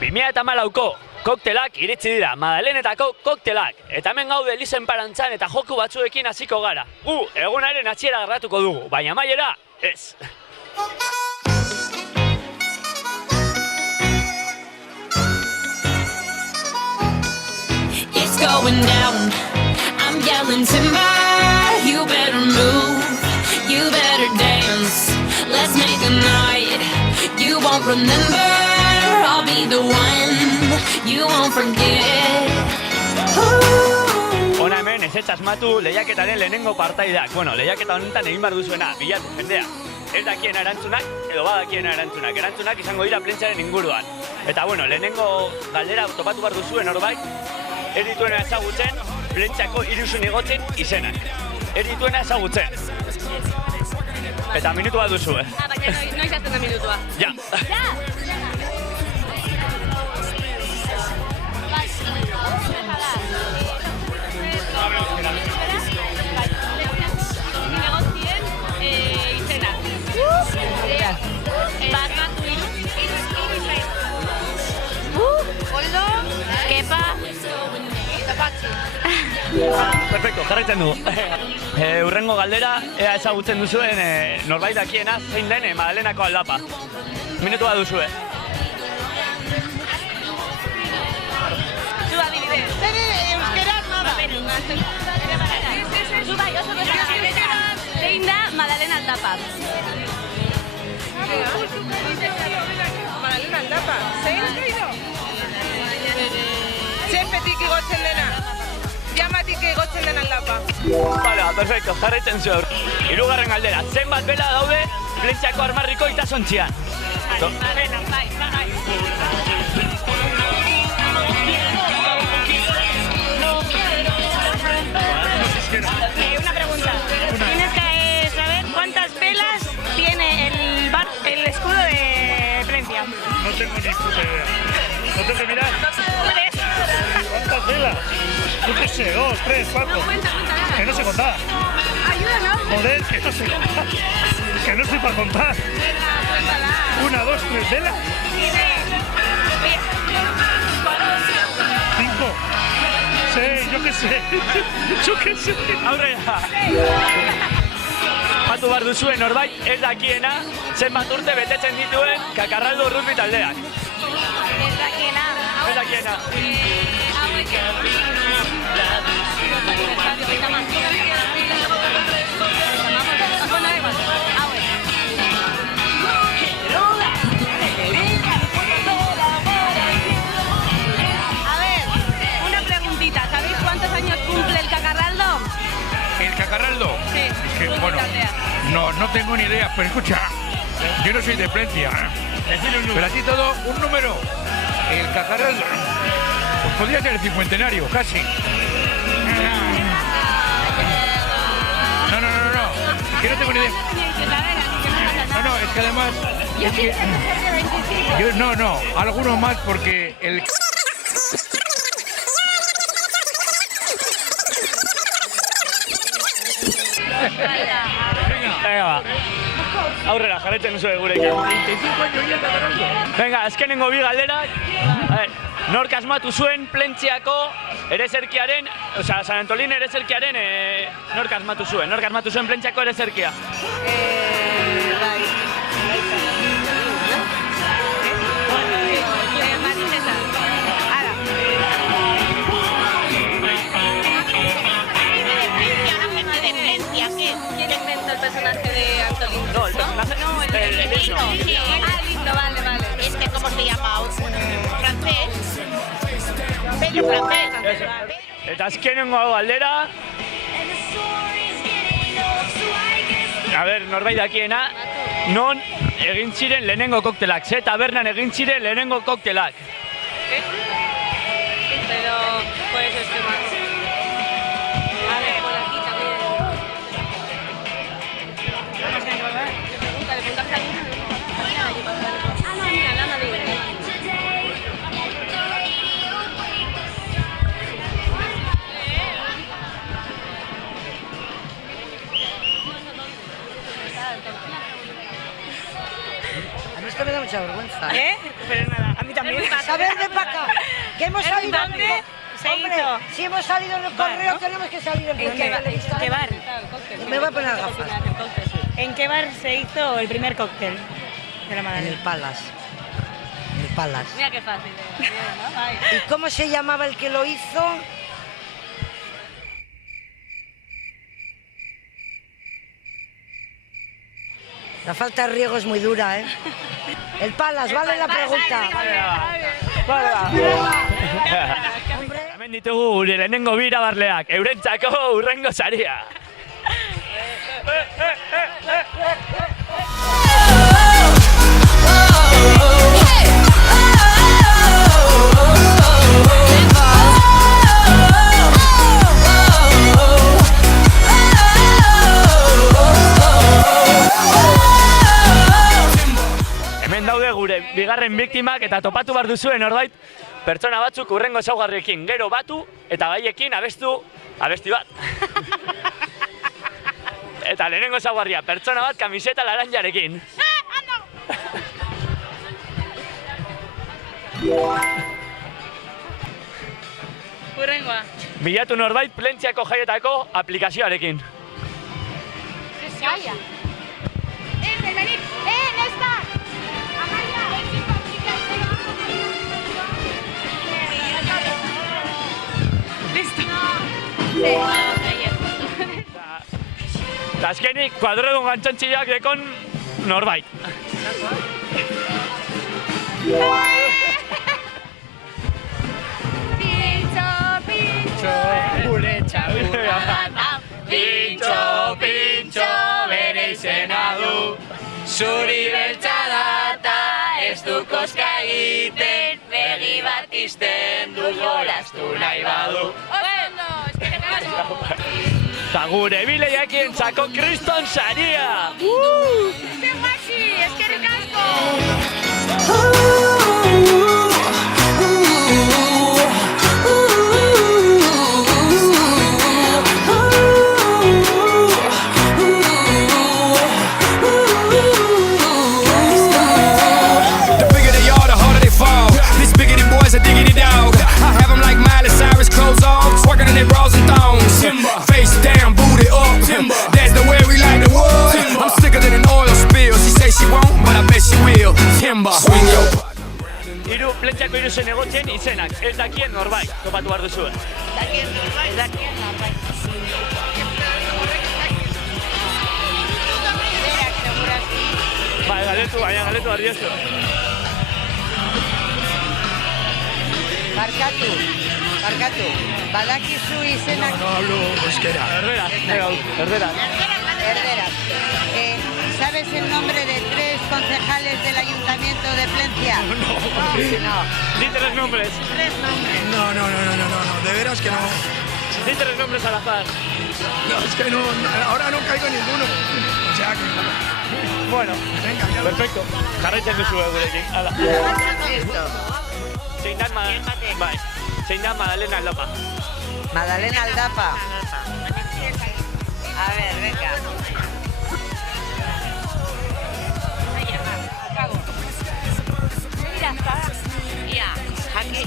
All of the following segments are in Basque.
2014ko koktelak iritsi dira, Madalenetako koktelak. Eta hemen gaude Elizen Parantzan eta joku batzuekin hasiko gara. Gu, egunaren hasiera garratuko dugu, baina amaiera, ez. It's going down, I'm yelling timber. You better move, you better dance. Let's make a night you won't remember. I'll be the one you won't forget. Hona hemen ezetz asmatu lehiaketaren lehenengo partaideak. Bueno, lehiaketa honetan egin behar duzuena, bilatu jendea. Ez dakien erantzunak, edo badakien erantzunak. Erantzunak izango dira plentsaren inguruan. Eta bueno, lehenengo galdera topatu behar duzuen horbait, ez dituena ezagutzen, plentsako irusun igotzen izenak. Ez dituena ezagutzen. Eta minutu bat duzu, Baina noiz hasten da minutua. Ja. Negozien izenak. Barkatu Koldo, Kepa, Zapatzi. Perfecto, jarraitzen du. Hurrengo galdera, ea ezagutzen duzuen norbait dakiena zein den Madalenako aldapa. Minutu bat duzue. Zu adibidez. Euskeraz nada. Zu bai, oso zein da Madalena aldapa. Madalena aldapa, zein? Txepetik igotzen dena. Jamatik igotzen den aldapa. Bale, perfecto, jarraitzen zu. Hirugarren galdera, zenbat bela daude Plentsako armarriko itasontzian? Bai. Una pregunta. Tienes que saber cuántas velas tiene el escudo de Plencia. No tengo ni puta idea. No tengo que mirar. ¿Cuántas velas? Yo qué sé, 2, 3, 4. Que no sé contar. Ayúdanos. Joder, que no sé contar. Que no estoy para contar. 1, 2, 3 velas. 5, 6, yo qué sé. Yo qué sé. Aurrera. Batu behar duzuen norbait, ez dakiena, zenbat urte betetzen dituen Kakarraldo rugby taldeak. Ez dakiena. Ez dakiena. A ver, una preguntita. ¿Sabéis cuántos años cumple el Cacarraldo? ¿El Cacarraldo? Sí. Es que, Rugby bueno, taldea. no tengo ni idea, pero escucha, yo no soy de Plencia, pero así todo, un número, el Cacarraldo, pues podría ser el cincuentenario, casi. No, que no tengo ni idea. No, es que además... Yo pienso que es de 25. No, alguno más porque el... Venga, ba. Aurrera, jarraitzen duzu gurekin. 25 años ya Cacarraldo. Venga, azkenengo bi galderak. Nork asmatu zuen Plentziako ereserkiaren, osea, San Antolin ereserkiaren nork asmatu zuen? Nork asmatu zuen Plentziako ereserkia? Marineta. Ara. ¿Quién inventó el personaje de Antolín? No, el personaje... No, el lindo. Ah, lindo, vale. Es que, ¿cómo se llama? Francés. Bello francés. Eta azkenengo galdera... A ber, norbait dakiena, non egin ziren lehenengo koktelak, ze tabernan egin ziren lehenengo koktelak. Pero, pues es que más. A ver, por aquí también. Le preguntaste a alguna. Ah, no, mira, Lana de A mí esto me da mucha vergüenza. Pero nada, a mí también. ¿Sabes? hemos salido ¿Dónde se Hombre, hizo? si hemos salido en el correo, ¿no? tenemos que salir en ¿En qué bar? Me voy a poner gafas. ¿En qué bar se hizo el primer cóctel de la En Madalena? el Palace. En el Palace. Mira qué fácil. ¿Y cómo se llamaba el que lo hizo? La falta de riego es muy dura, ¿eh? El Palace, vale la pregunta. Hemen ditugu gure lehenengo bira barleak, eurentzako urrengo saria. Hemen daude gure bigarren biktimak eta topatu behar duzuen norbait pertsona batzuk urrengo ezaugarriekin gero batu eta baiekin abesti bat. Eta lehenengo ezaugarria, pertsona bat kamiseta laranjarekin. Urrengoa. Bilatu norbait Plentziako jaietako aplikazioarekin. Calla. Venid. No está. Amalia. Listo. Eta azkenik, kuadrodun gantzontziak dekon norbait. Gure txakurra Pintxo, bere izena du. Zuri beltza data, ez du koska egiten, begi bat izten du jolastu nahi badu. Eta gure bileiakien txako kriston saria! Eskerrik asko. Face down, booty up. That's the way we like the wood. I'm sicker than an oil spill. She say she won't, but I bet she will. Timber. Swing your Hiru Plentziako hiru zinegotzien izenak, ez dakien norbait, topatu behar duzuen. Dakien norbait. Berak, segurazki. Baina galetu behar diozu. Barkatu. Badakizu izenak... No hablo euskera. Erderaz. Herderas. ¿Sabes el nombre de 3 concejales del Ayuntamiento de Plencia? No. Di 3 nombres. No, de veras que no. Di 3 nombres al azar. No, es que no, ahora no caigo en ninguno. O sea que... Bueno, venga, ya perfecto. Jarraitzen duzu gurekin. Hala. Zein da Madalena Aldapa. Madalena Aldapa. A ver, venga.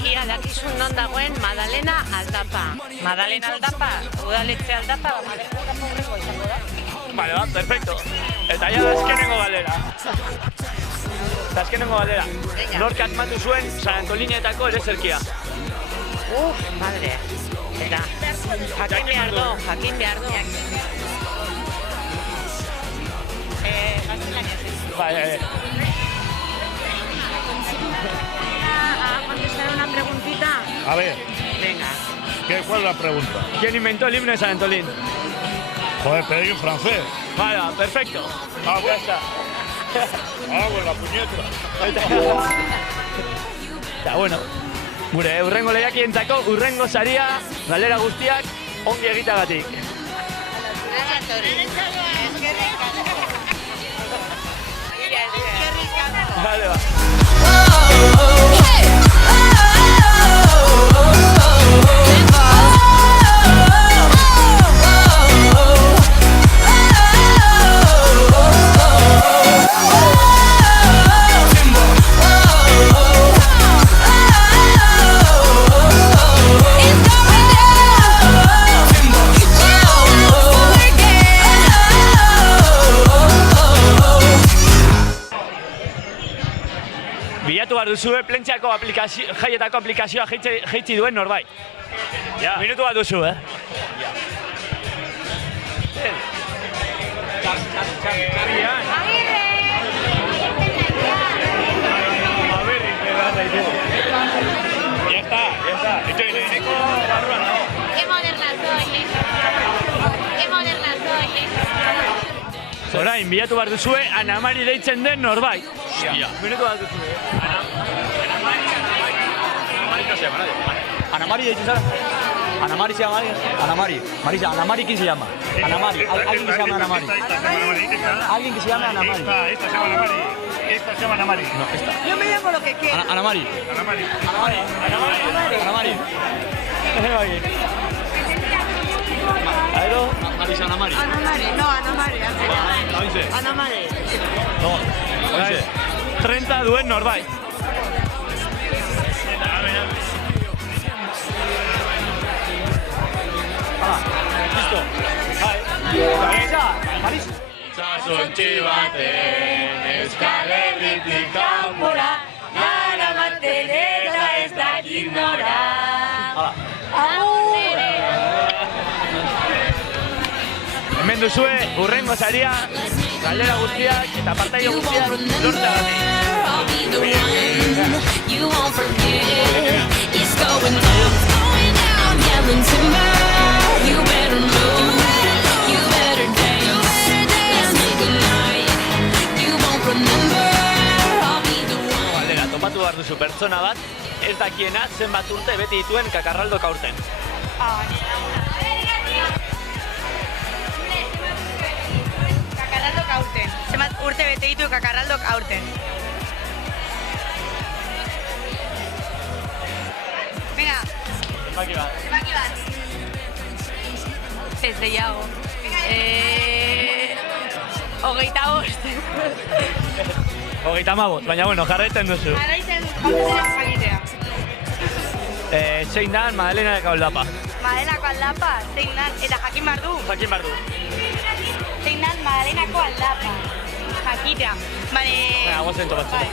Ia dakizun non dagoen Madalena Aldapa. Madalena Aldapa, udaletxe Aldapa, Madalena Aldapa urrengo izango da. Vale, perfecto. Eta ja azkenengo galdera. Nork asmatu zuen San Antolinetako ereserkia. Madre. Eta, jakin behar du. Vale. ¿A contestar una preguntita? A ver, Venga. ¿cuál es la pregunta? ¿Quién inventó el himno de San Antolín? Joder, pero hay un francés. Vale, perfecto. Ah, Ya está. pues la puñeta. Eta, bueno, gure urrengo lehiakientzako urrengo saria, galdera guztiak, ongi egitagatik. Vale, duzue plentxako jaietako aplikazioa jeitzi duen norbait. Minutu bat duzu, Ya está. Esto es leheneko barruan dago. Qué moderna soy. Orain, bilatu behar duzue, Anamari deitzen den norbait. Minutu bat duzue. Anamari no se llama nadie. Anamari deitzen zara? Anamari se llama alguien? Anamari. Marisa, ¿Anamari quién se llama? Anamari. Alguien que se llama Anamari. Alguien que se llama Anamari. Esta se llama Anamari. Esta se llama Anamari. No, esta. Yo me llamo lo que quiera. Anamari. Anamari. Aero? Marisa, Anamari. Anamari. No, 30 duen norbait. Listo. Marisa. Sasuntxi baten Euskal Herritik kanpora daramaten eta ez dakit nora. Hemen duzue, hurrengo saria, galdera guztiak eta partaio guztiak lortzeagatik. You won't forget, it's going down. I'm yelling timber, you better move, you better dance, let's make a night, you won't remember, I'll be the one. Galdera, topatu behar duzu pertsona bat, ez dakiena zenbat urte beti dituen Kakarraldok aurten. Kakarraldok aurten. Zenbat urte bete ditu Kakarraldok aurten. Venga. Zenbaki bat. Ez gehiago. 35, baina bueno, jarraitzen duzu. Jarraitzen jakitea. Zein da Madelenako aldapa? Madelenako aldapa, zein da, eta jakin behar du. Jakin behar du. Zein da Madelenako aldapa. Jakitea. Bale... Guazen topatzen.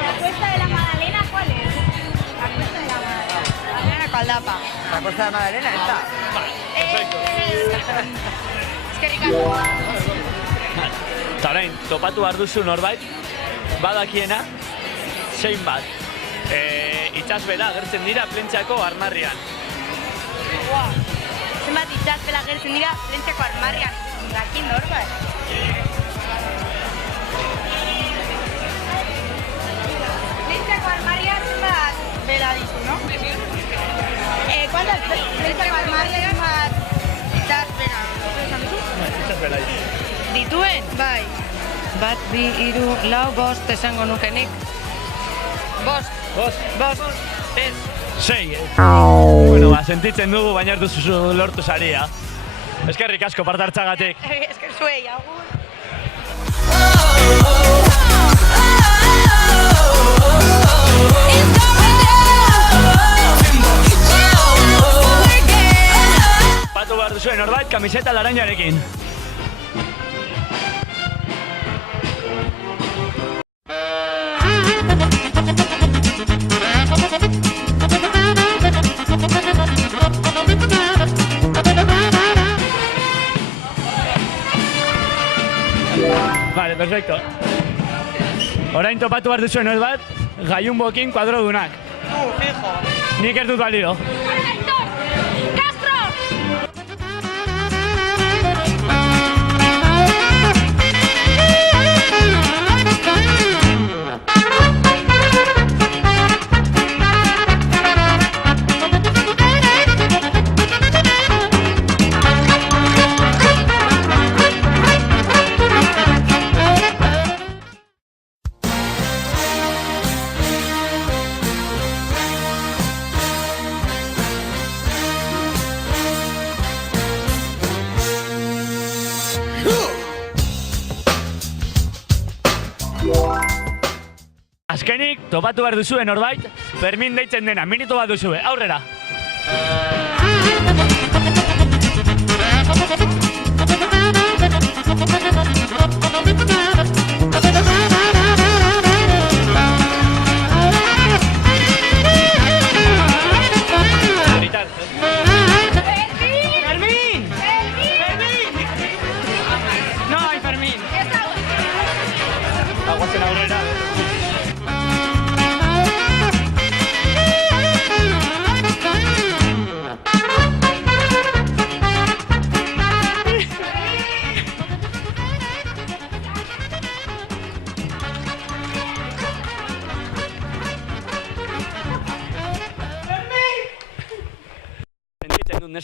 La cuesta de la Magdalena, ¿cuál es? La cuesta de la Magdalena. Madelenako aldapa. La Costa de Magdalena está. Eskerrik asko. Eta orain, topatu behar duzu norbait, badakiena, zein bat. Itxasbela agertzen dira plentxako armarrian. Zenbat itxasbela agertzen dira plentxako armarrian. Jakin norbait. Plentxako armarrian zenbat bela ditu, no? ¿Cuántas plentxako armarrian zenbat itxasbela? Itxasbela ditu. Dituen? Bai. 1, 2, 3, 4, 5 esango nukenik. 5. 6. Bueno, sentitzen dugu, baina ez duzu lortu saria. Eskerrik asko parte hartzagatik. Esker zuei, agur. Patu behar duzuen norbait, kamiseta larainarekin. Vale, perfecto. Orain topatu behar duzuen norbait, gaiunbokin kuadrodunak. Fijo. Nik ez dut balio. Azkenik, topatu behar duzuen norbait, Fermin deitzen dena, minutu bat duzue, aurrera!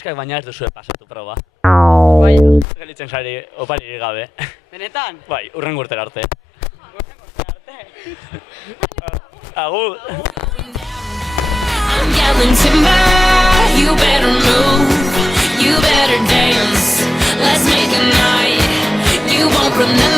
neskak baina ez duzue pasatu proba. Bai. Gelitzen sari oparirik gabe. Benetan? Bai, urren urtera arte. Agur. I'm yelling timber, you better move, you better dance. Let's make a night you won't remember.